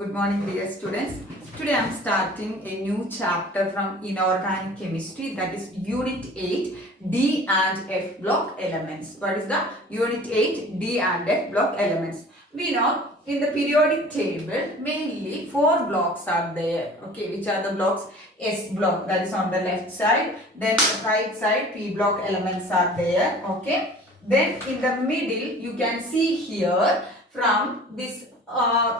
Good morning, dear students. Today I am starting a new chapter from Inorganic Chemistry, that is Unit 8, D and F block elements. What is the Unit 8, D and F block elements? We know in the periodic table, mainly 4 blocks are there. Okay, which are the blocks? S block, that is on the left side. Then the right side, P block elements are there. Okay. Then in the middle, you can see here from this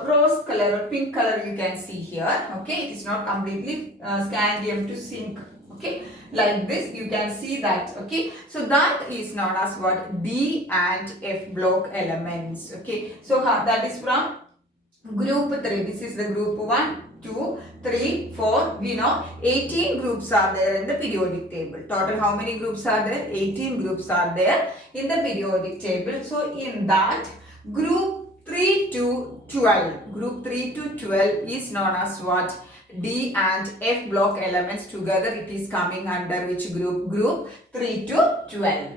rose color or pink color you can see here. Okay, it is not completely scandium to zinc. Okay, like this you can see that. Okay, so that is known as what? D and F block elements. Okay, so that is from group 3. This is the group 1, 2, 3, 4. We know 18 groups are there in the periodic table. Total how many groups are there? 18 groups are there in the periodic table. So in that, group 3 to 12. Group 3 to 12 is known as what? D and F block elements together. It is coming under which group? Group 3 to 12.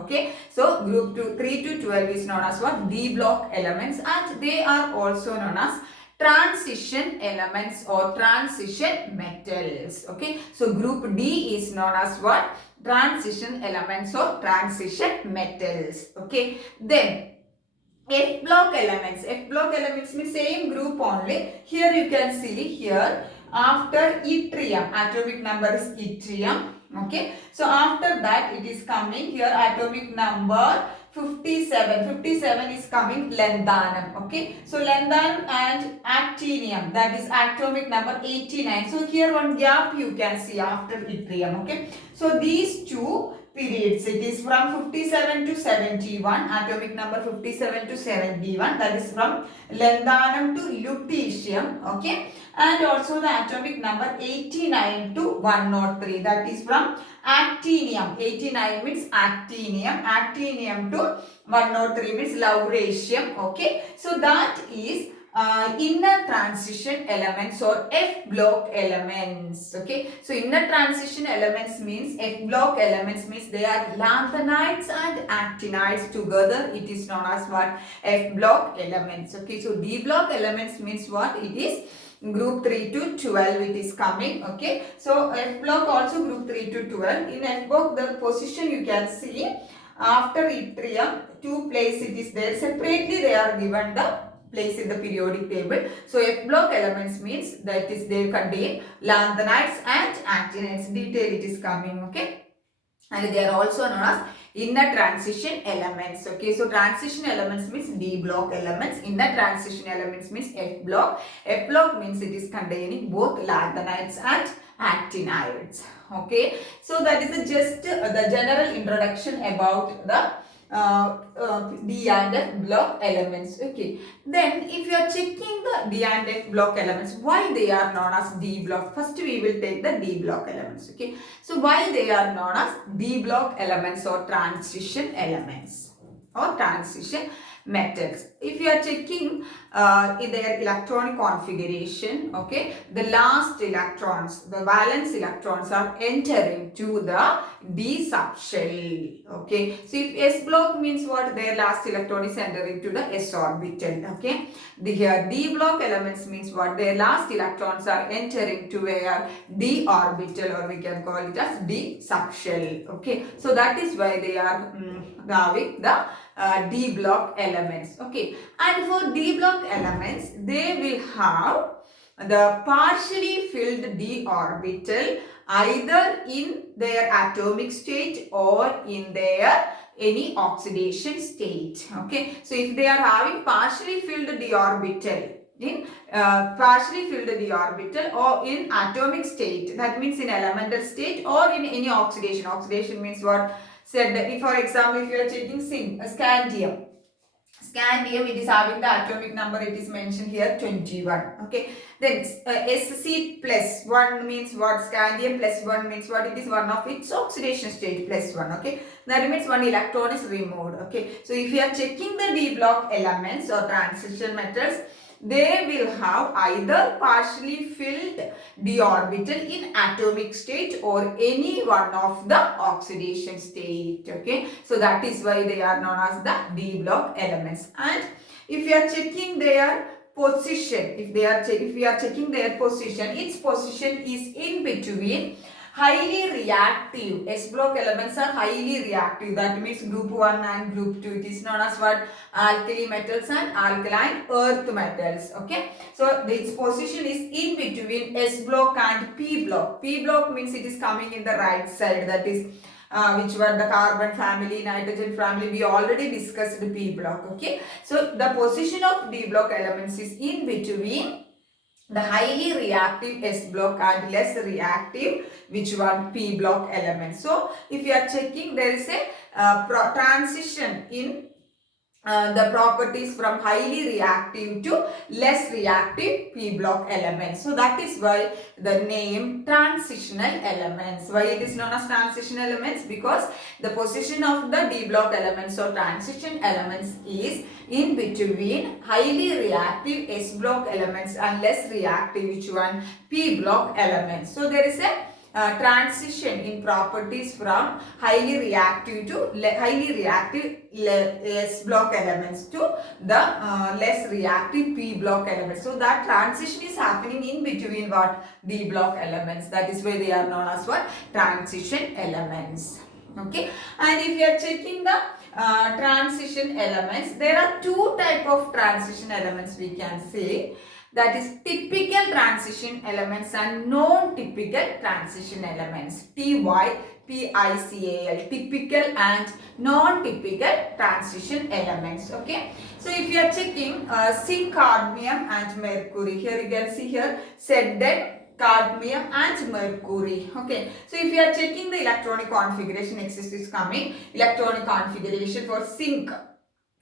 Okay, so group 3 to 12 is known as what? D block elements, and they are also known as transition elements or transition metals. Okay, so group D is known as what? Transition elements or transition metals. Okay, then F block elements. F block elements means same group only. Here you can see here after yttrium, atomic number is yttrium. Okay, so after that it is coming here atomic number 57. 57 is coming lanthanum. Okay, so lanthanum and actinium, that is atomic number 89. So here one gap you can see after yttrium. Okay, so these two periods, it is from 57 to 71, atomic number 57 to 71, that is from lanthanum to lutetium. Okay, and also the atomic number 89 to 103, that is from actinium. 89 means actinium, actinium to 103 means lauretium. Okay, so that is inner transition elements or F block elements. Okay, so inner transition elements means F block elements means they are lanthanides and actinides together. It is known as what? F block elements. Okay, so D block elements means what? It is group 3 to 12 it is coming. Okay, so F block also group 3 to 12. In F block the position you can see after yttrium, two place it is there separately, they are given the place in the periodic table. So F block elements means that is they contain lanthanides and actinides. Detail it is coming. Okay, and they are also known as inner transition elements. Okay, so transition elements means D block elements, inner transition elements means F block. F block means it is containing both lanthanides and actinides. Okay, so that is just the general introduction about the D and F block elements. Okay, then if you are checking the D and F block elements, why they are known as D block? First we will take the D block elements. Okay, so why they are known as D block elements or transition elements or transition metals? If you are checking in their electronic configuration, okay, the last electrons, the valence electrons are entering to the D subshell. Okay, so if S block means what? Their last electron is entering to the S orbital. Okay, the here D block elements means what? Their last electrons are entering to where? D orbital, or we can call it as D subshell. Okay, so that is why they are having the D block elements. Okay, and for D block elements, they will have the partially filled D orbital either in their atomic state or in their any oxidation state. Okay, so if they are having partially filled D orbital in partially filled D orbital or in atomic state, that means in elemental state or in any oxidation. Oxidation means what? Said if for example if you are taking scandium, scandium it is having the atomic number, it is mentioned here 21. Okay, then Sc plus 1 means what? Scandium plus 1 means what? It is one of its oxidation state plus 1. Okay, that means one electron is removed. Okay, so if you are checking the D block elements or transition metals, they will have either partially filled d orbital in atomic state or any one of the oxidation state. Okay, so that is why they are known as the D block elements. And if you are checking their position, if we are checking their position, its position is in between highly reactive. S block elements are highly reactive. That means group 1 and group 2. It is known as what? Alkali metals and alkaline earth metals. Okay. So its position is in between S block and P block. P block means it is coming in the right side. That is which were the carbon family, nitrogen family. We already discussed P block. Okay. So the position of D block elements is in between the highly reactive S block and less reactive, which one? P block elements. So if you are checking, there is a transition in the properties from highly reactive to less reactive P block elements. So that is why the name transitional elements. Why it is known as transition elements? Because the position of the D block elements or transition elements is in between highly reactive S block elements and less reactive, which one? P block elements. So there is a transition in properties from highly reactive to highly reactive S block elements to the less reactive P block elements. So that transition is happening in between what? D block elements. That is why they are known as what? Transition elements. Okay. And if you are checking the transition elements, there are two type of transition elements we can say. That is typical transition elements and non-typical transition elements. TYPICAL, typical and non-typical transition elements. Okay. So if you are checking zinc, cadmium and mercury, here you can see here lead, cadmium and mercury. Okay. So if you are checking the electronic configuration, next is coming electronic configuration for zinc,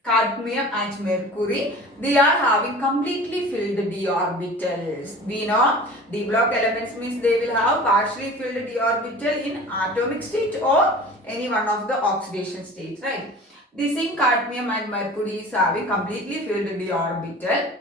cadmium and mercury. They are having completely filled d orbitals. We know d block elements means they will have partially filled d orbital in atomic state or any one of the oxidation states, right? The zinc, cadmium and mercury is having completely filled d orbital,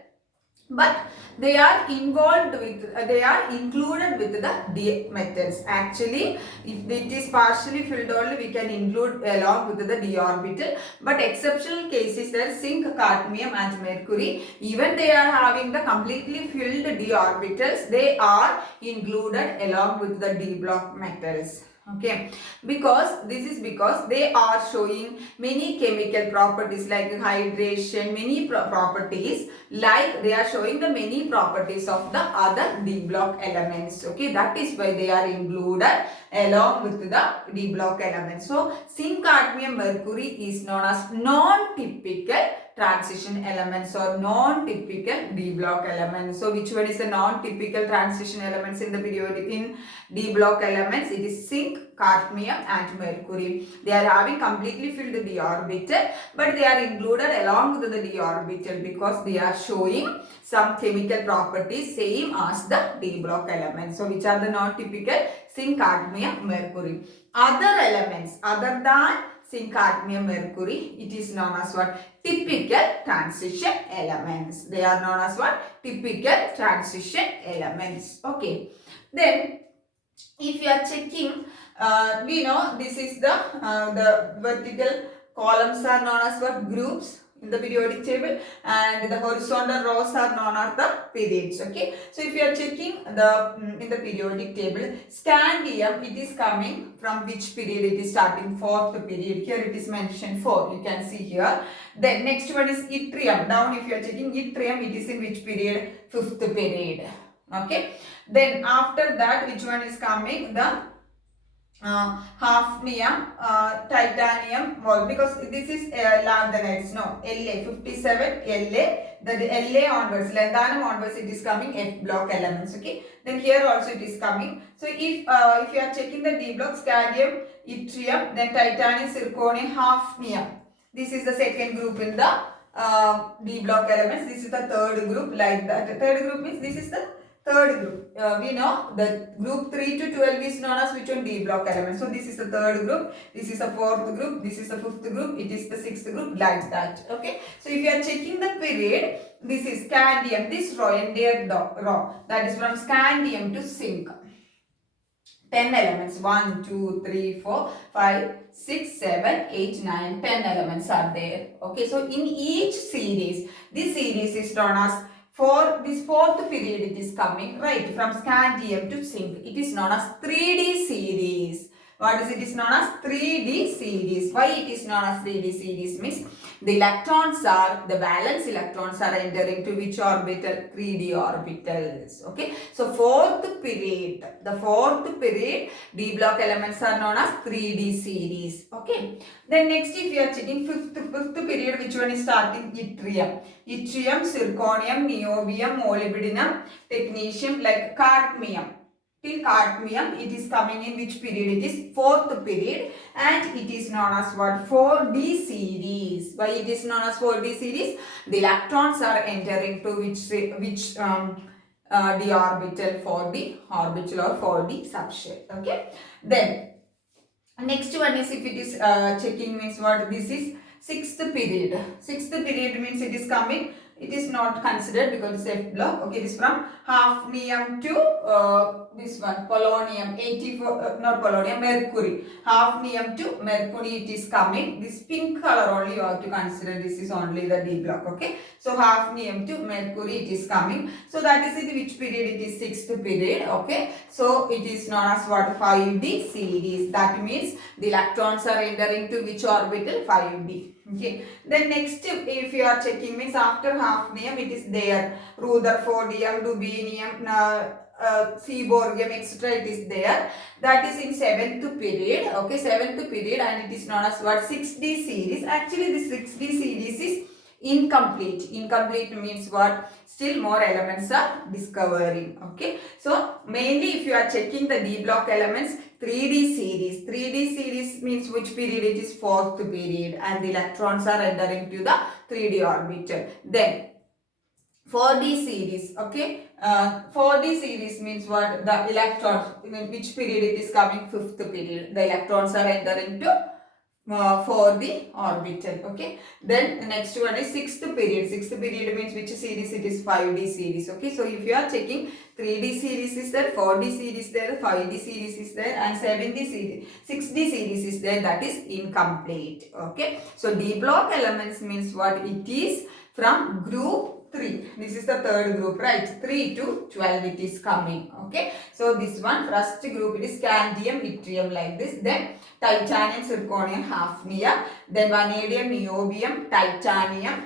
but they are involved with, they are included with the d metals. Actually, if it is partially filled only, we can include along with the d orbital. But exceptional cases, there zinc, cadmium and mercury, even they are having the completely filled d orbitals, they are included along with the d block metals. Okay, because this is because they are showing many chemical properties like hydration, many properties, like they are showing the many properties of the other D block elements. Okay, that is why they are included along with the D block elements. So zinc, cadmium, mercury is known as non-typical transition elements or non-typical D block elements. So which one is the non-typical transition elements in the periodic in D block elements? It is zinc, cadmium and mercury. They are having completely filled d orbital, but they are included along with the d orbital because they are showing some chemical properties same as the D block elements. So which are the non-typical? Zinc, cadmium, mercury. Other elements other than zinc, cadmium, mercury, it is known as what? Typical transition elements. They are known as what? Typical transition elements. Okay. Then if you are checking, we know this is the vertical columns are known as what? Groups in the periodic table, and the horizontal rows are known as the periods. Okay. So if you are checking the in the periodic table, scandium, it is coming from which period? It is starting 4th period. Here it is mentioned 4. You can see here. Then next one is yttrium. Down if you are checking yttrium, it is in which period? 5th period. Okay. Then after that, which one is coming? The hafnium, titanium, well, because this is lanthanides, no, La, 57, La, the La onwards, lanthanum onwards, it is coming F block elements, okay. Then here also it is coming. So if you are checking the D block, scandium, yttrium, then titanium, zirconium, hafnium. This is the second group in the D block elements. This is the third group, like that. The third group means this is the third group. We know the group 3 to 12 is known as which one? D block element. So this is the third group, this is the fourth group, this is the fifth group, it is the sixth group, like that. Okay. So if you are checking the period, this is scandium, this row, entire row, that is from scandium to zinc. 10 elements, 1, 2, 3, 4, 5, 6, 7, 8, 9, 10 elements are there. Okay, so in each series, this series is known as For this fourth period, it is coming, right, from scandium to zinc. It is known as 3D series. What is it? Is known as 3D series. Why it is known as 3D series means the valence electrons are entering to which orbital? 3D orbitals. Okay. So the fourth period, D block elements are known as 3D series. Okay. Then next, if you are checking fifth period, which one is starting? Yttrium. Yttrium, zirconium, niobium, molybdenum, technetium, like cadmium. Till cadmium, it is coming in which period? It is fourth period, and it is known as what? 4D series. Why it is known as 4D series? The electrons are entering to which d orbital? 4D orbital or 4D subshell. Okay. Then next one is, if it is checking means what? This is sixth period. Sixth period means it is coming. It is not considered because it's F block. Okay, this from hafnium to this one polonium 84, not polonium, mercury. Hafnium to mercury it is coming. This pink color only you have to consider. This is only the D block. Okay, so hafnium to mercury it is coming. So that is in which period? It is sixth period. Okay, so it is known as what? 5D series. That means the electrons are entering to which orbital? 5D. Okay. Then next, if you are checking means after hafnium, it is there rutherfordium, dubinium, seaborgium, etc. It is there. That is in seventh period. Okay, seventh period, and it is known as what? 6D series. Actually, this 6D series is incomplete. Incomplete means what? Still more elements are discovering. Okay, so mainly if you are checking the D block elements, 3D series. 3D series means which period? It is fourth period, and the electrons are entering to the 3D orbital. Then 4D series. Okay, 4D series means what? The electrons, in which period it is coming? Fifth period. The electrons are entering to for the orbital. Okay, then the next one is sixth period. Sixth period means which series? It is 5D series. Okay, so if you are checking, 3D series is there, 4D series there, 5D series is there, and 7D series, 6D series is there. That is incomplete. Okay, so D block elements means what? It is from group 3. This is the third group, right? 3 to 12 it is coming. Okay, so this one first group, it is scandium, yttrium, like this. Then titanium, zirconium, hafnium. Then vanadium, niobium, titanium,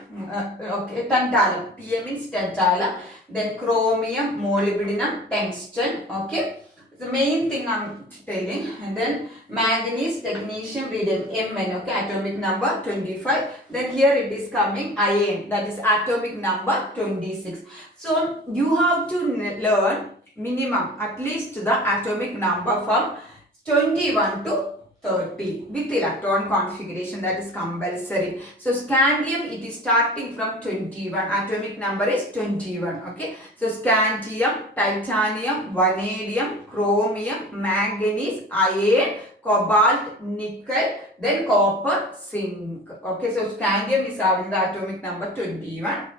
okay, tantalum. Tm means tantalum. Then chromium, molybdenum, tungsten. Okay, the main thing I'm telling. And then manganese, technetium, radium, Mn. Okay, atomic number 25. Then here it is coming iron, that is atomic number 26. So you have to learn minimum at least the atomic number from 21 to 30 with electron configuration, that is compulsory. So scandium, it is starting from 21. Atomic number is 21. Okay, so scandium, titanium, vanadium, chromium, manganese, iron, cobalt, nickel, then copper, zinc. Okay, so scandium is having the atomic number 21,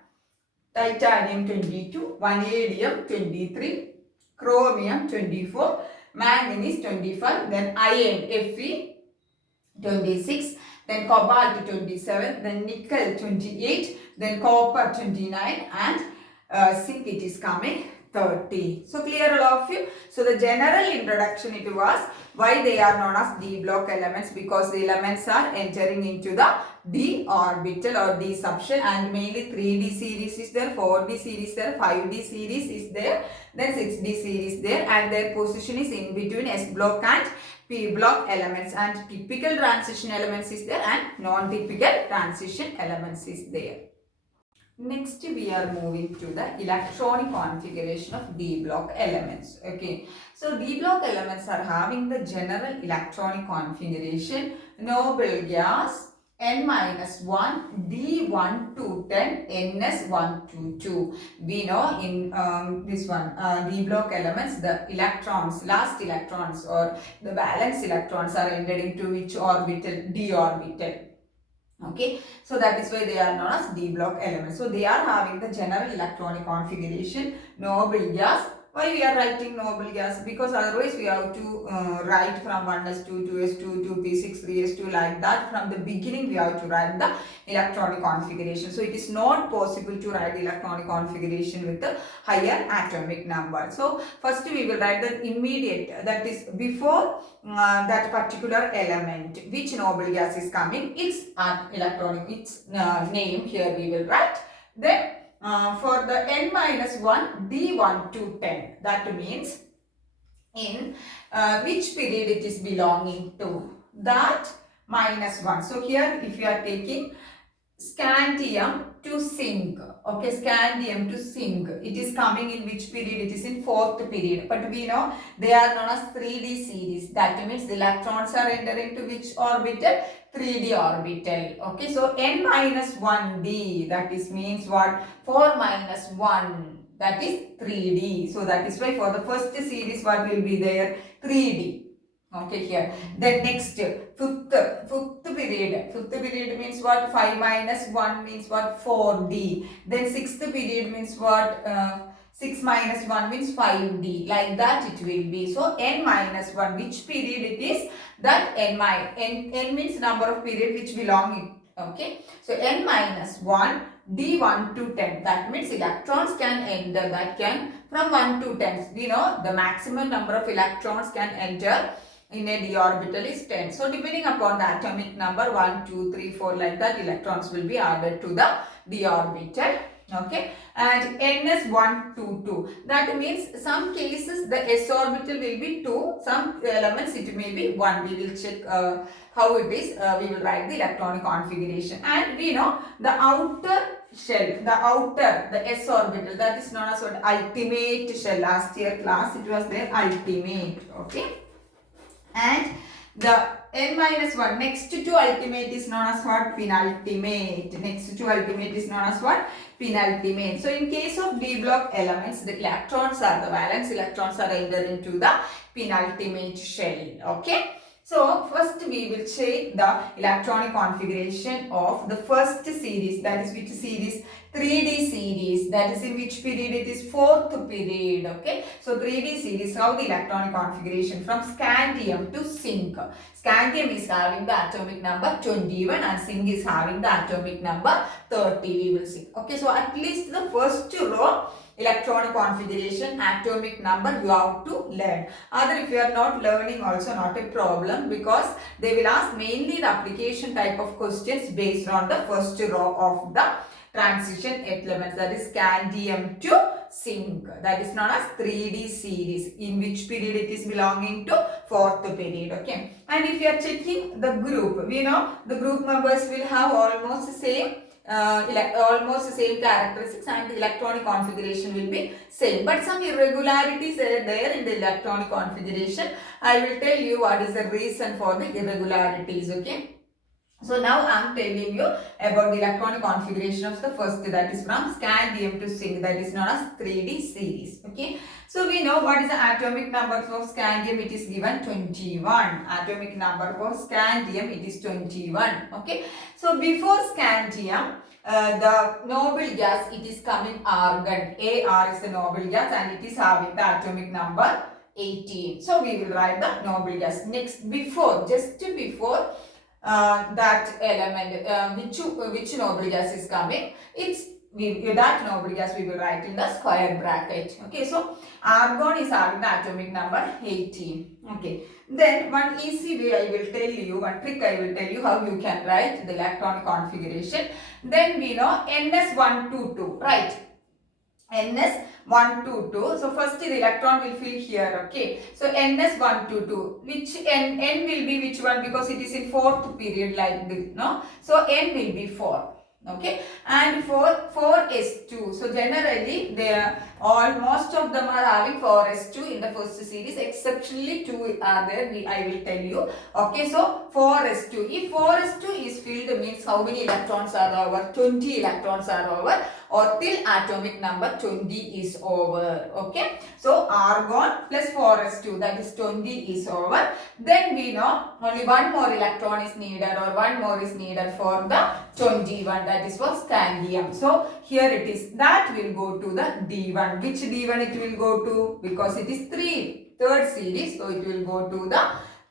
titanium 22, vanadium 23, chromium 24, manganese 25, then iron Fe 26, then cobalt 27, then nickel 28, then copper 29, and zinc it is coming 30. So clear all of you? So the general introduction it was why they are known as D block elements, because the elements are entering into the D orbital or D subshell, and mainly 3D series is there, 4D series there, 5D series is there, then 6D series there, and their position is in between S block and P block elements, and typical transition elements is there and non-typical transition elements is there. Next, we are moving to the electronic configuration of D block elements. Okay, so D block elements are having the general electronic configuration: noble gas N-1, D1 to 10, Ns1 to 2. We know in this one D block elements, the electrons, last electrons or the valence electrons are entered into which orbital? D orbital. Okay, so that is why they are known as D block elements. So they are having the general electronic configuration: noble gas Why we are writing noble gas? Because otherwise we have to write from 1s2, 2s2, 2p6, 3s2 like that. From the beginning we have to write the electronic configuration. So it is not possible to write the electronic configuration with the higher atomic number. So first we will write the immediate, that is before that particular element, which noble gas is coming, its electronic, its name here we will write. Then for the n minus 1, D1 to 10, that means in which period it is belonging to, that minus 1. So here if you are taking scandium to zinc, okay, scandium to zinc, it is coming in which period? It is in 4th period, but we know they are known as 3D series. That means the electrons are entering to which orbital? 3D orbital. Okay, so n minus 1d, that is means what? 4 minus 1, that is 3D. So that is why for the first series what will be there? 3D. Okay, here. Then next, fifth period. Fifth period means what? 5 minus 1 means what? 4D. Then sixth period means what? 6 minus 1 means 5D. Like that it will be. So n minus 1, which period it is? That n means number of period which belong it. Okay. So n minus 1, D1 to 10. That means electrons can enter. That can from 1 to 10. We know the maximum number of electrons can enter in a d orbital is 10. So depending upon the atomic number 1, 2, 3, 4 like that, electrons will be added to the d orbital. Okay, and ns 1, 2, 2. That means some cases the s orbital will be 2, some elements it may be 1. We will check how it is. We will write the electronic configuration, and we know the outer shell, the s orbital, that is known as what? Ultimate shell. Last year class it was there, ultimate. Okay. And the n minus 1 next to ultimate is known as what? Penultimate. Next to ultimate is known as what? Penultimate. So in case of d block elements, the electrons are the valence electrons are entering into the penultimate shell. Okay. So first we will check the electronic configuration of the first series, that is which series? 3D series, that is in which period? It is 4th period. Okay, so 3D series, how the electronic configuration from scandium to zinc. Scandium is having the atomic number 21 and zinc is having the atomic number 30. We will see. Okay, so at least the first row electronic configuration, atomic number you have to learn. Other if you are not learning also not a problem, because they will ask mainly the application type of questions based on the first row of the transition elements, that is scandium to zinc, that is known as 3D series, in which period it is belonging to 4th period. Okay, and if you are checking the group, we know the group members will have almost the same characteristics and the electronic configuration will be same, but some irregularities are there in the electronic configuration. I will tell you what is the reason for the irregularities. Okay, so now I am telling you about the electronic configuration of the first, that is from scandium to zinc, that is known as 3D series. Okay, so we know what is the atomic number for scandium. It is given 21. Atomic number for scandium, it is 21. Okay, so before scandium, the noble gas, it is coming argon. Ar is the noble gas and it is having the atomic number 18. So we will write the noble gas. Next, before, just before that element, which noble gas is coming, it's that noble gas we will write in the square bracket. Okay, so argon is having the atomic number 18. Okay, then one easy way I will tell you, one trick I will tell you how you can write the electronic configuration. Then we know ns122, right? ns122. So first the electron will fill here. Okay, so ns122, which n will be which one? Because it is in 4th period like this, no? So n will be 4. Okay, and for 4s2, so generally they are most of them are having 4s2 in the first series, exceptionally 2 are there, I will tell you. Okay, so 4s2, if 4s2 is filled means how many electrons are over? 20 electrons are over. or till atomic number 20 is over. Okay, so argon plus 4s2, that is 20 is over. Then we know only one more electron is needed, or one more is needed for the 21, that is for scandium. So here it is, that will go to the D1. Which D1 it will go to? Because it is third series, so it will go to the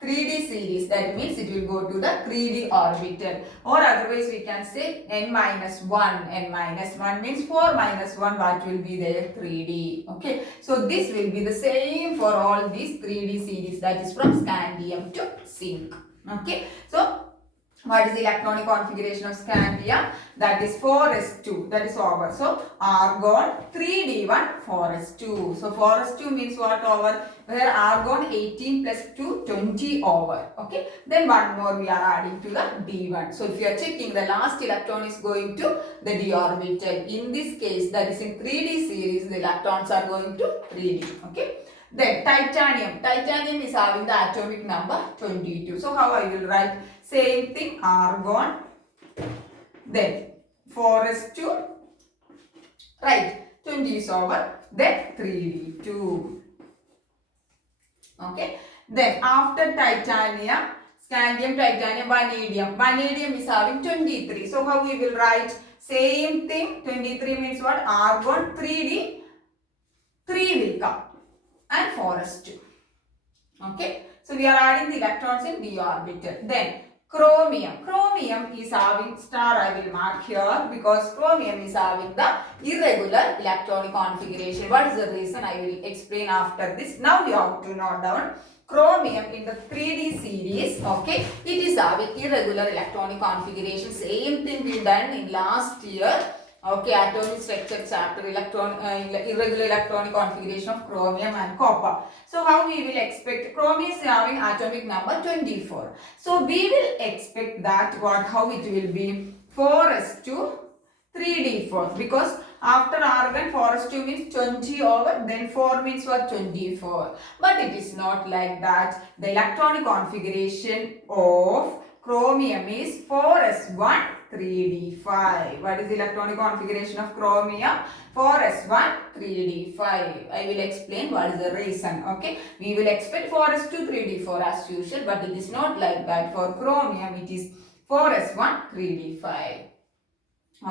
3D series. That means it will go to the 3D orbital, or otherwise we can say n minus 1. N minus 1 means 4 minus 1, what will be there? 3D. Okay, so this will be the same for all these 3D series, that is from scandium to zinc. Okay, so what is the electronic configuration of scandium? That is 4s2, that is over. So argon 3d1 4s2. So 4s2 means what over? Where argon 18 plus 2 20 over. Okay, then one more we are adding to the d1. So if you are checking, the last electron is going to the d orbital. In this case, that is in 3D series, the electrons are going to 3D. Okay. Then titanium. Titanium is having the atomic number 22. So how I will write? Same thing, argon, then 4s2, right, 20 is over, then 3d2. Okay, then after titanium, scandium, titanium, vanadium. Vanadium is having 23. So how we will write? Same thing, 23 means what? Argon 3d, 3 will come, and 4s2. Okay, so we are adding the electrons in d orbital. Then chromium. Chromium is having star, I will mark here, because chromium is having the irregular electronic configuration. What is the reason? I will explain after this. Now you have to note down chromium in the 3D series. Okay, it is having irregular electronic configuration. Same thing we done in last year. Okay, atomic structure chapter, irregular electronic configuration of chromium and copper. So how we will expect? Chromium is having atomic number 24. So we will expect that how it will be? 4s2 3d4, because after argon 4s2 means 20 over, then 4 means what? 24. But it is not like that. The electronic configuration of chromium is 4s1 3d5. What is the electronic configuration of chromium? 4s1 3d5. I will explain what is the reason. Okay, we will expect 4s2 3d4 as usual, but it is not like that. For chromium it is 4s1 3d5.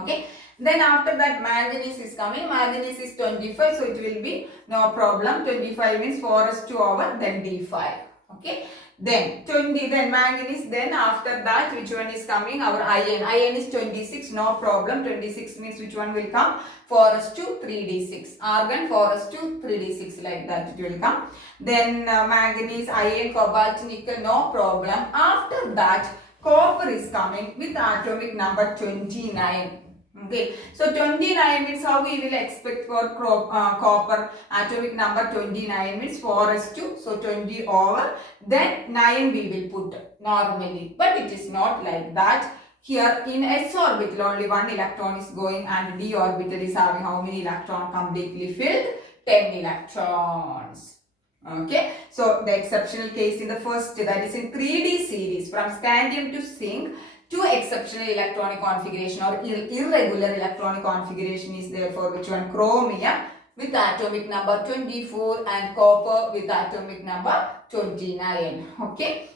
Okay, then after that manganese is coming. Manganese is 25, so it will be no problem. 25 means 4s2 over, then d5. Okay, then 20, then manganese, then after that which one is coming? Our iron. Iron is 26, no problem. 26 means which one will come? 4s2 3d6. Argon 4s2 3d6, like that it will come. Then manganese, iron, cobalt, nickel, no problem. After that copper is coming with atomic number 29. Okay, so 29 means how we will expect for copper? Atomic number 29 means 4s2, so 20 over, then 9 we will put normally, but it is not like that. Here in s orbital only one electron is going, and d orbital is having how many electrons completely filled? 10 electrons. Okay, so the exceptional case in the first, that is in 3D series from scandium to zinc, two exceptional electronic configuration or irregular electronic configuration is there for which one? Chromium with atomic number 24 and copper with atomic number 29. Okay.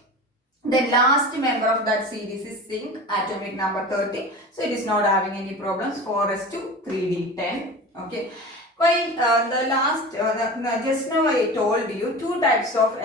The last member of that series is zinc, atomic number 30. So it is not having any problems. 4s2 3d10. Okay. While the last, just now I told you two types of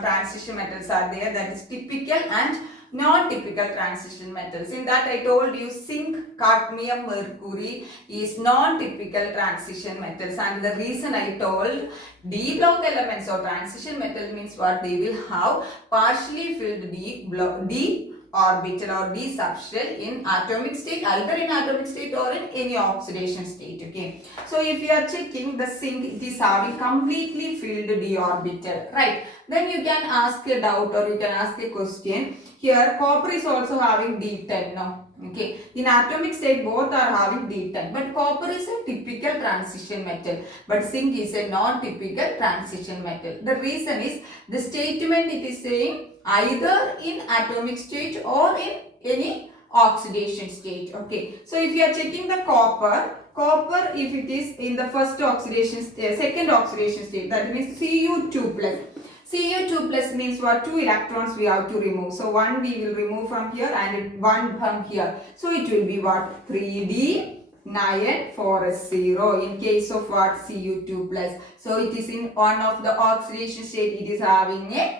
transition metals are there, that is typical and non-typical transition metals. In that I told you zinc, cadmium, mercury is non-typical transition metals, and the reason I told d block elements or transition metal means what? They will have partially filled d orbital or d subshell in atomic state, either in atomic state or in any oxidation state. Okay, so if you are checking the zinc, it is having completely filled d orbital, right? Then you can ask a doubt or you can ask a question. Here copper is also having d10 now. Okay, in atomic state both are having d10, but copper is a typical transition metal, but zinc is a non-typical transition metal. The reason is the statement it is saying either in atomic state or in any oxidation state. Okay, so if you are checking the copper, copper, if it is in the first oxidation state, second oxidation state, that means Cu2 plus. Cu2 plus means what? 2 electrons we have to remove. So 1 we will remove from here and 1 from here. So it will be what? 3D 9 4s 0 in case of what? Cu2 plus. So it is in one of the oxidation state, it is having a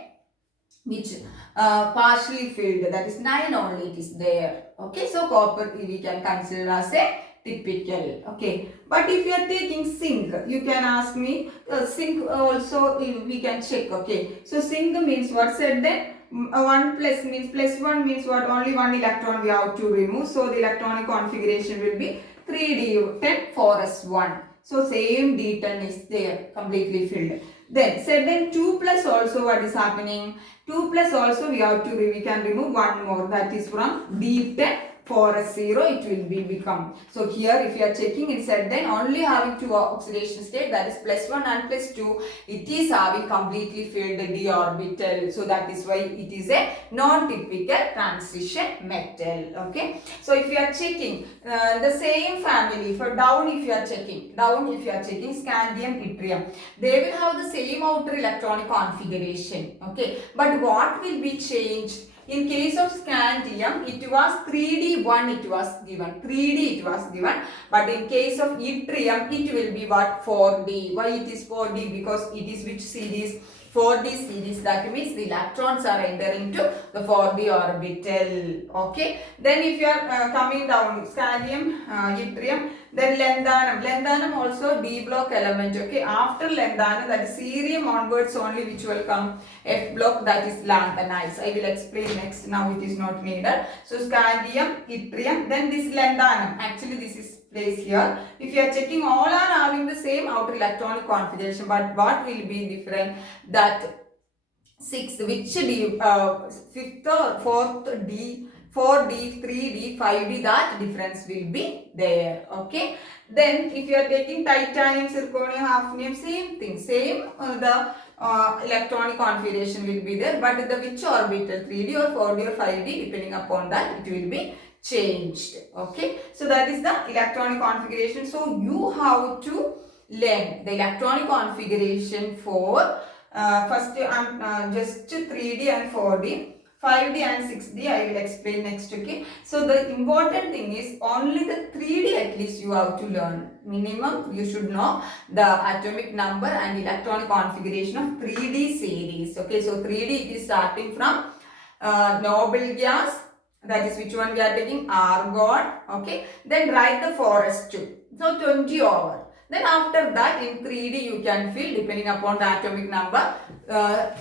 which partially filled, that is 9 only it is there. Okay, so copper we can consider as a typical. Okay, but if you are taking zinc, you can ask me zinc also we can check. Okay, so zinc means what? Said then 1 plus means plus 1 means what? Only 1 electron we have to remove, so the electronic configuration will be 3d10 4s1. So same d10 is there, completely filled. Then said then 2 plus also what is happening? 2 plus also we can remove one more, that is from d10 4s0 it will be become. So here if you are checking, it said then only having 2 oxidation state, that is plus 1 and plus 2, it is having completely filled d orbital. So that is why it is a non-typical transition metal. Okay, so if you are checking the same family for down, if you are checking scandium, yttrium, they will have the same outer electronic configuration. Okay, but what will be changed? In case of scandium, it was 3D1 it was given, 3D it was given, but in case of yttrium, it will be what? 4D. Why it is 4D? Because it is which series? 4D series, that means the electrons are entering to the 4D orbital. Okay, then if you are coming down, scandium, yttrium, then lanthanum also D block element. Okay, after lanthanum, that is cerium onwards only which will come F block, that is lanthanides. I will explain next, now it is not needed. So scandium, yttrium, then this lanthanum, actually this is placed here. If you are checking, all are having the same outer electronic configuration, but what will be different? That sixth, which D, fifth or fourth D, 4D, 3D, 5D, that difference will be there. Okay, then if you are taking titanium, zirconium, hafnium, same thing, same the electronic configuration will be there, but the which orbital, 3D or 4D or 5D, depending upon that it will be changed. Okay, so that is the electronic configuration. So you have to learn the electronic configuration for first just 3D and 4D, 5D and 6D I will explain next. Okay, so the important thing is only the 3D at least you have to learn. Minimum you should know the atomic number and electronic configuration of 3D series. Okay, so 3D it is starting from noble gas, that is which one we are taking? Argon. Okay, then write the 4s2, so 20 over. Then after that in 3D you can fill depending upon the atomic number.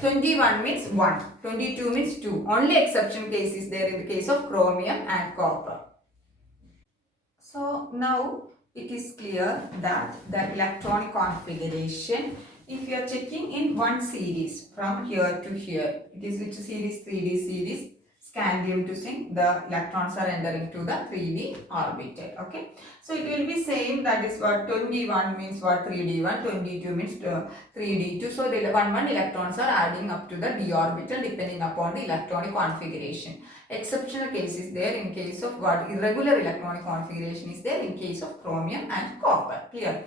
21 means 1, 22 means 2. Only exception case is there in the case of chromium and copper. So now it is clear that the electronic configuration, if you are checking in one series from here to here, it is which series? 3D series. Scandium to zinc, the electrons are entering to the 3D orbital. Okay, so it will be same, that is what 21 means what? 3D1, 22 means 3D2. So the one electrons are adding up to the d orbital depending upon the electronic configuration. Exceptional case is there in case of what? Irregular electronic configuration is there in case of chromium and copper. Clear?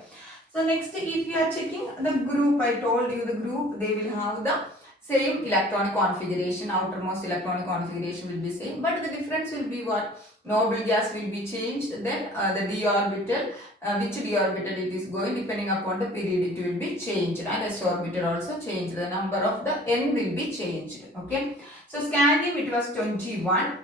So next, if you are checking the group, I told you the group, they will have the same electronic configuration, outermost electronic configuration will be same, but the difference will be what? Noble gas will be changed, then the d orbital, which d orbital it is going, depending upon the period it will be changed, and s orbital also changed, the number of the n will be changed. Okay, so scandium it was 21.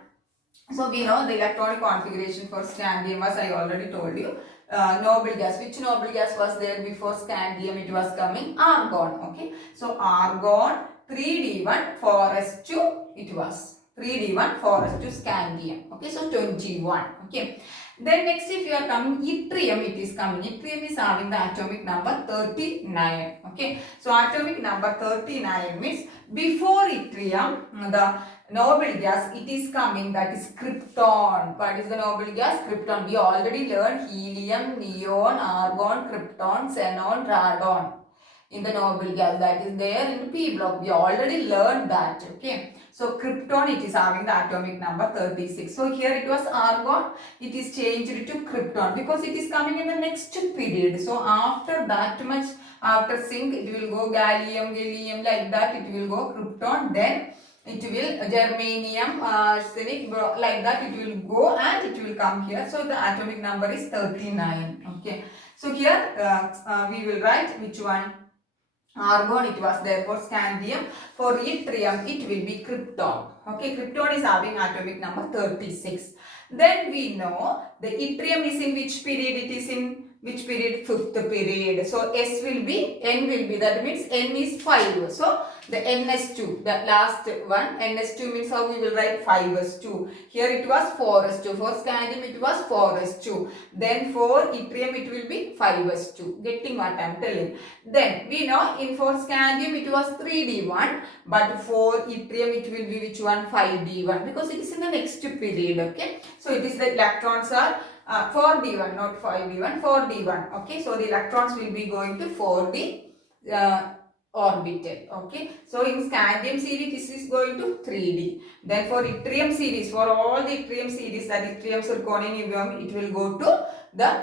So we know the electronic configuration for scandium was, I already told you, noble gas. Which noble gas was there before scandium? It was coming argon. Okay, so argon 3D1 4s2 it was. 3D1 4s2 scandium. Okay, so 21. Okay, then next if you are coming yttrium, it is coming. Yttrium is having the atomic number 39. Okay, so atomic number 39 means before yttrium, the noble gas it is coming, that is krypton. What is the noble gas? Krypton. We already learned helium, neon, argon, krypton, xenon, radon. in the noble gas, that is there in the p block. We already learned that. Okay, so krypton, it is having the atomic number 36. So here it was argon, it is changed to krypton because it is coming in the next period. So after that much, after zinc, it will go gallium, gallium, like that it will go krypton, then it will germanium, arsenic, like that it will go and it will come here. So the atomic number is 39. Okay, so here we will write which one. Argon, it was there for scandium. For yttrium, it will be krypton. Okay, krypton is having atomic number 36. Then we know the yttrium is in which period? It is in which period? Fifth period. So S will be, N will be, that means N is 5. So the NS2, the last one, NS2 means how we will write 5s2. Here it was 4s2. For scandium it was 4s2. Then for yttrium it will be 5s2. Getting what I am telling. Then we know in for scandium it was 3d1, but for yttrium it will be which one? 5d1, because it is in the next period. Okay, so it is the electrons are 4d1, not 5d1, 4d1. Okay, so the electrons will be going to 4d orbital. Okay, so in scandium series this is going to 3d. Then for yttrium series, for all the yttrium series, that yttrium, zirconium, niobium, it will go to the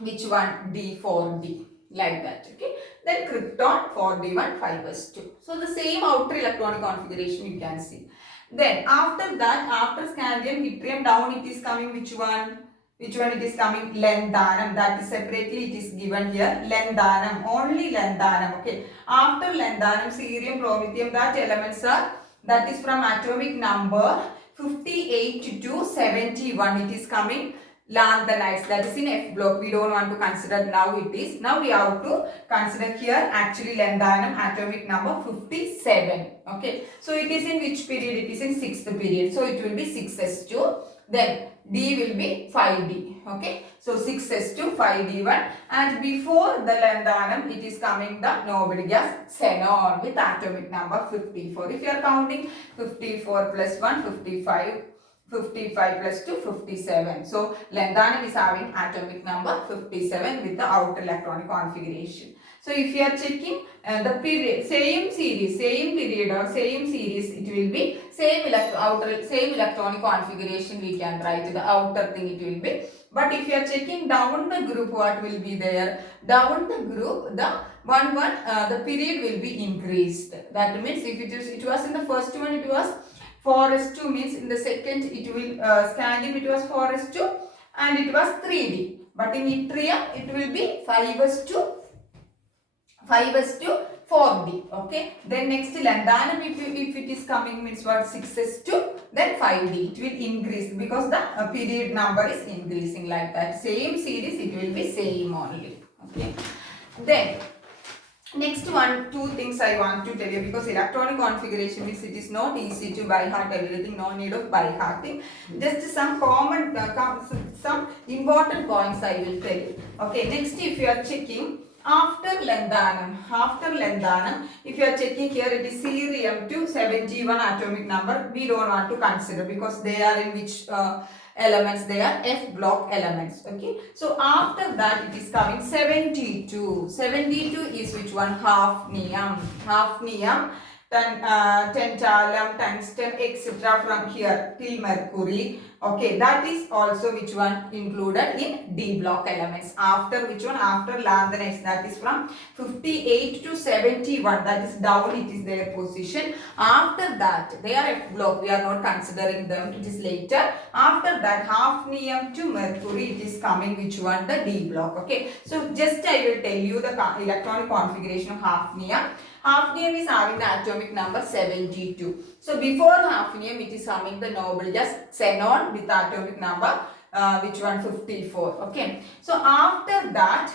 which one? D4d, like that. Okay, then krypton 4d1, 5s2. So the same outer electronic configuration you can see. Then after that, after scandium, yttrium down, it is coming which one? Which one it is coming? Lanthanum. That is separately it is given here. Lanthanum, only lanthanum. Okay. After lanthanum, cerium, promethium, that elements are, that is from atomic number 58 to 71. It is coming lanthanides, that is in F block. We don't want to consider now it is. Now we have to consider here actually lanthanum atomic number 57. Okay. So it is in which period? It is in 6th period. So it will be 6s2. Then D will be 5D. Okay. So 6s2, 5d1, and before the lanthanum it is coming the noble gas xenon with atomic number 54. If you are counting 54 plus 1, 55. 55 plus 2, 57. So lanthanum is having atomic number 57 with the outer electronic configuration. So if you are checking the period, same series, same period or same series, it will be same electronic configuration we can write. The outer thing it will be. But if you are checking down the group, what will be there? Down the group, the period will be increased. That means if it was in the first one, it was 4s2, means in the second it will scandium it was 4s2 and it was 3d. But in yttrium it will be 5s2 4d. Okay. Then next lanthanum, if it is coming means what? 6s2, then 5d. It will increase because the period number is increasing, like that. Same series it will be same only. Okay. Then next two things I want to tell you, because electronic configuration means it is not easy to by heart everything, no need of by hearting. Just some common, some important points I will tell you. Okay, next if you are checking after lanthanum, if you are checking here it is cerium 271 atomic number, we don't want to consider because they are in which elements? They are F block elements. Okay, so after that it is coming 72. 72 is which one? Hafnium, tantalum, tungsten, etc. from here till mercury. Okay, that is also which one? Included in D block elements. After which one? After lanthanides, that is from 58 to 71, that is down, it is their position. After that they are F block, we are not considering them, it is later. After that hafnium to mercury, it is coming which one? The D block. Okay, so just I will tell you the electronic configuration of hafnium. Hafnium is having the atomic number 72. So before hafnium it is having the noble gas xenon with atomic number which one? 54. Okay. So after that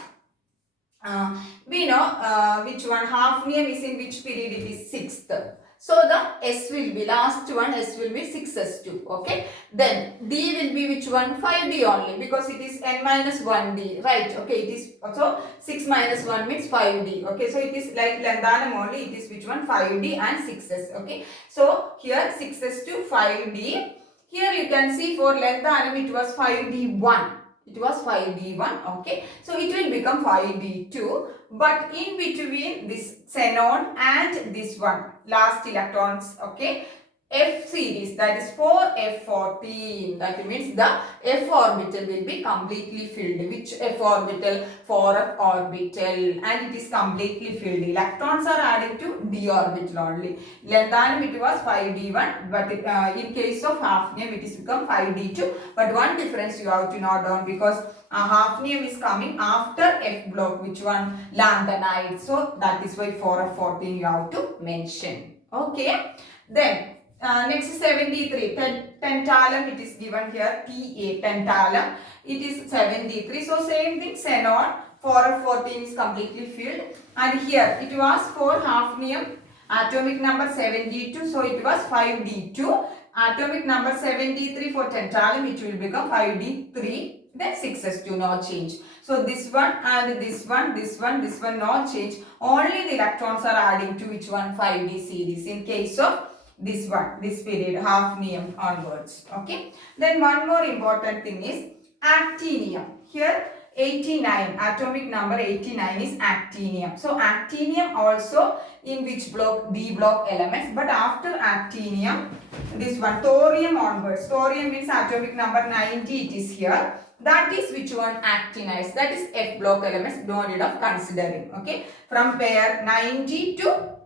we know which one? Hafnium is in which period? It is 6th. So the S will be, last one S will be 6s2. Okay. Then D will be which one? 5D only, because it is n minus 1D. Right. Okay. It is also 6 minus 1 means 5D. Okay. So it is like lanthanum only. It is which one? 5D and 6s. Okay. So here 6s2 5D. Here you can see for lanthanum it was 5D1. It was 5D1. Okay. So it will become 5D2. but in between this xenon and this one, last electrons, okay, F series, that is 4F14. That means the F orbital will be completely filled. Which F orbital? 4F orbital, and it is completely filled. Electrons are adding to D orbital only. Lanthanum it was 5D1, but in case of hafnium it is become 5D2. But one difference you have to note down, because hafnium is coming after F block. Which one? Lanthanide. So that is why 4F14 you have to mention. Okay. Then next 73, tantalum, it is given here, Ta, tantalum, it is 73. So same thing, xenon, 4F14 is completely filled, and here it was for hafnium, atomic number 72, so it was 5D2, atomic number 73 for tantalum, it will become 5D3, then 6s2, no change. So this one and this one, this one, this one, no change, only the electrons are adding to which one? 5D series, in case of this one, this period, hafnium onwards. Okay. Then one more important thing is actinium. Here 89, atomic number 89 is actinium. So actinium also in which block? D block elements. But after actinium, this one, thorium onwards. Thorium means atomic number 90, it is here. That is which one? Actinides. That is F block elements. No need of considering. Okay. From pair 90 to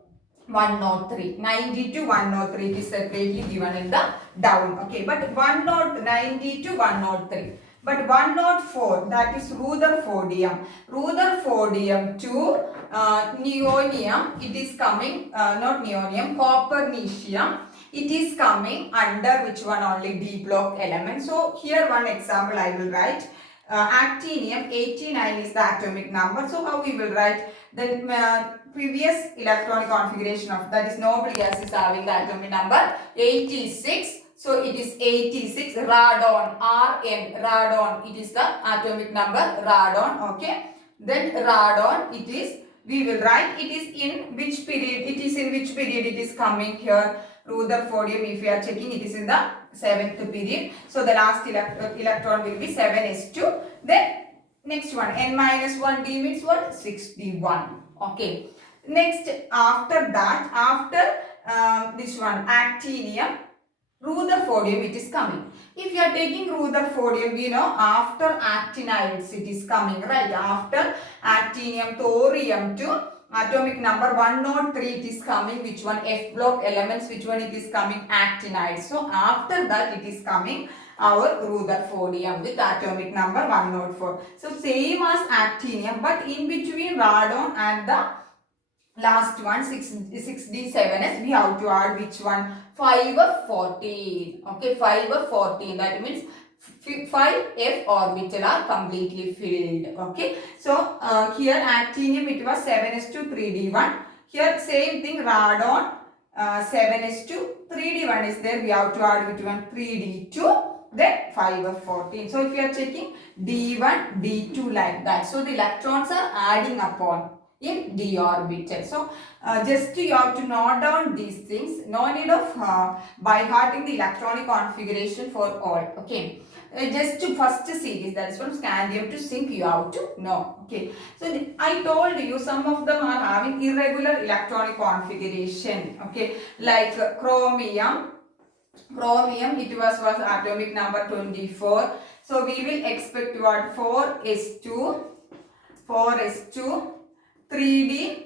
103, 90 to 103, it is separately given in the down. Okay, but 90 to 103. But 104, that is Rutherfordium. Rutherfordium to neonium, it is coming, not neonium, copernicium. It is coming under which one? Only D block element. So here one example I will write. Actinium 89 is the atomic number. So how we will write? Then previous electronic configuration of, that is noble gas, is having the atomic number 86. So it is 86. Radon, Rn, radon, it is the atomic number radon. Okay. Then radon, it is, we will write, it is in which period? It is in which period it is coming here? Rutherfordium, if you are checking, it is in the 7th period. So the last electron will be 7s2. Then next one, n-1d means what? 61. Okay. Next, after that, after this one, actinium, Rutherfordium, it is coming. If you are taking Rutherfordium, we know after actinides it is coming, right? After actinium, thorium to atomic number 103, it is coming. Which one? F block elements. Which one it is coming? Actinides. So after that it is coming our Rutherfordium with atomic number 104. So same as actinium, but in between radon and the last one, 6d7s, we have to add which one? 5f14. Okay, 5f14. That means 5f orbital are completely filled. Okay, so here actinium it was 7s2 3d1. Here same thing, radon 7s2 3d1 is there. We have to add which one? 3d2. Then 5f14. So if you are checking d1, d2 like that. So the electrons are adding upon in d orbital. So just you have to note down these things. No need of by hearting the electronic configuration for all. Okay. Just to first series, that is from scandium to zinc, you have to know. Okay. So I told you some of them are having irregular electronic configuration. Okay. Like chromium. Chromium, it was atomic number 24. So we will expect what? 4s2, 3d,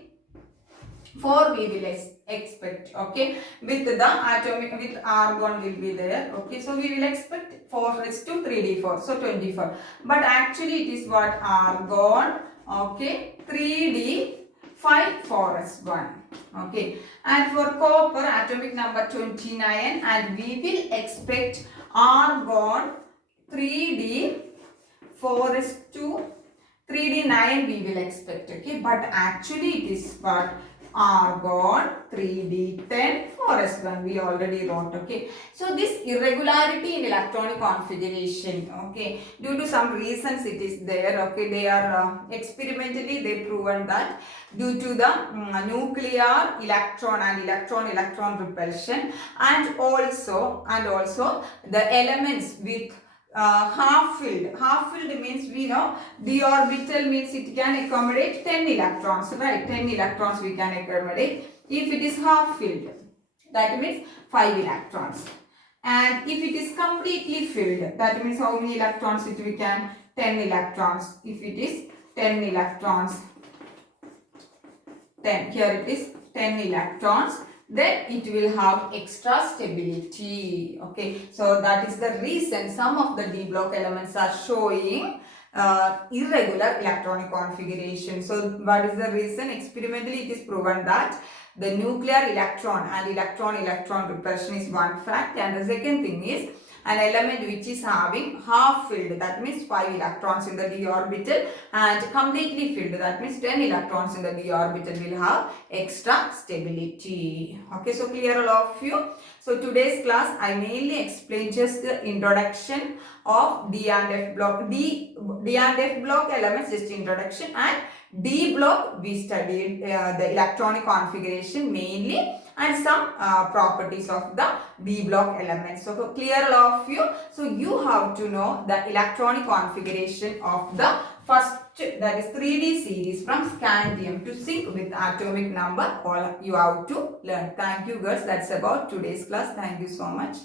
4 we will expect. Okay, with the atomic, with argon will be there. Okay, so we will expect 4s2 3d4, so 24. But actually it is what? Argon. Okay, 3d 5 4s1. Okay, and for copper atomic number 29, and we will expect argon 3d 4s2 3d9 we will expect. Okay, but actually it is what? Argon 3d10 4s1 we already wrote. Okay, so this irregularity in electronic configuration, okay, due to some reasons it is there. Okay, they are experimentally they proven that due to the nuclear electron and electron repulsion, and also the elements with half filled. Half filled means we know the orbital means it can accommodate 10 electrons, right? 10 electrons we can accommodate. If it is half filled, that means 5 electrons. And if it is completely filled, that means how many electrons it we can? 10 electrons. If it is 10 electrons, 10, here it is 10 electrons, then it will have extra stability. Okay, so that is the reason some of the d block elements are showing irregular electronic configuration. So what is the reason? Experimentally it is proven that the nuclear electron and electron repulsion is one fact, and the second thing is an element which is having half filled, that means 5 electrons in the d orbital, and completely filled, that means 10 electrons in the d orbital will have extra stability. Okay, so clear all of you. So today's class I mainly explained just the introduction of D and F block, D and F block elements, just introduction, and D block we studied the electronic configuration mainly, and some properties of the D block elements. So clear all of you. So you have to know the electronic configuration of the first, that is 3D series from scandium to zinc with atomic number. All you have to learn. Thank you girls. That's about today's class. Thank you so much.